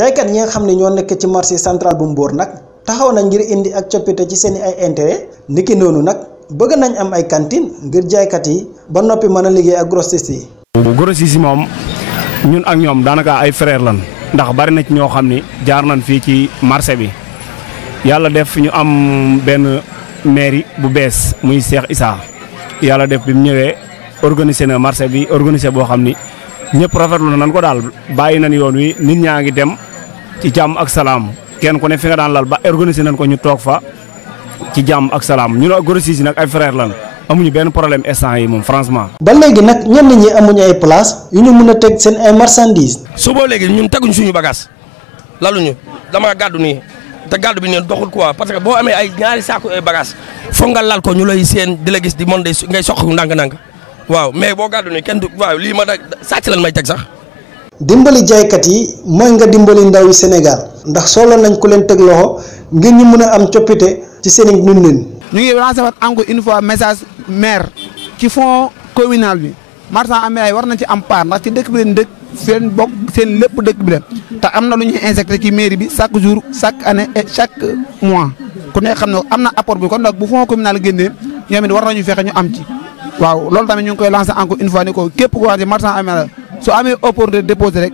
jaaykat ñi nga xam ne ñoo nekk ci marché central bu Mbour nag taxaw na ngir indi ak coppite ci seen ay intérêt niki noonu nag bëgg nañ am ay cantine ngir jaaykat yi ba noppi mën a liggéey ak grossistes yi. grossistes yi moom ñun ak ñoom daanaka ay frère lan ndax bari na ci ñoo xam ni jaar nañ fii ci marché bi yàlla def ñu am benn mairie bu bees muy Cheikh Issa yàlla def bi mu ñëwee organiser na marché bi organiser boo xam ni ñëpp rafetlu nañ ko daal bàyyi nañ yoon wi nit ñaa ngi dem ci jàmm ak salaam kenn ku ne fi nga daan lal ba organiser nañ ko ñu toog fa ci jàmm ak salaam ñun ak grossistes yi nag ay frère lan amuñu benn problème instant yi moom franchement. ba léegi nag ñenn ñi amuñu ay place yu ñu mën a teg seen ay marchandises. su boo léegi ñun teguñ suñu bagage laluñu dama gàddu nii te gàddu bi ne doxul quoi parce que boo amee ay ñaari saako ay bagage foog nga lal ko ñu lay seen di la gis di mën ngay soq ndànk-ndànk waaw mais boo gàddu nii kenn du waaw lii ma da sàcc lan may teg sax. dimbali jaaykat yi mooy nga dimbali ndaw yi Sénégal ndax solo nañ ku leen teg loxo ngir ñu mën a am coppite ci seen i dundin. ñu ngi lancé waat encore une fois message maire ci fonds communal bi marchand ambulant yi war nañ ci am part ndax ci dëkk bi leen dëkk seen bokk seen lépp dëkk bi leen te am na lu ñuy injecté ci mairie bi chaque jour chaque année et chaque mois ku nekk xam ne am na apport bi kon nag bu fonds communal génnee ñoom it war nañu fexe ñu am ci waaw loolu tamit ñu ngi koy lancé encore une fois ni ko képp koo xam ne marchand ambulant su amee opportunité de déposer rek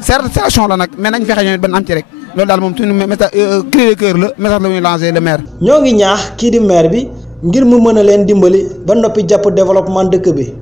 certification la nag mais nañ fexe ñoom it ban am ci rek loolu daal moom suñu message cri de cœur la message la ñuy lancé le maire. ñoo ngi ñaax kii di maire bi ngir mu mën a leen dimbali ba noppi jàpp développement dëkk bi.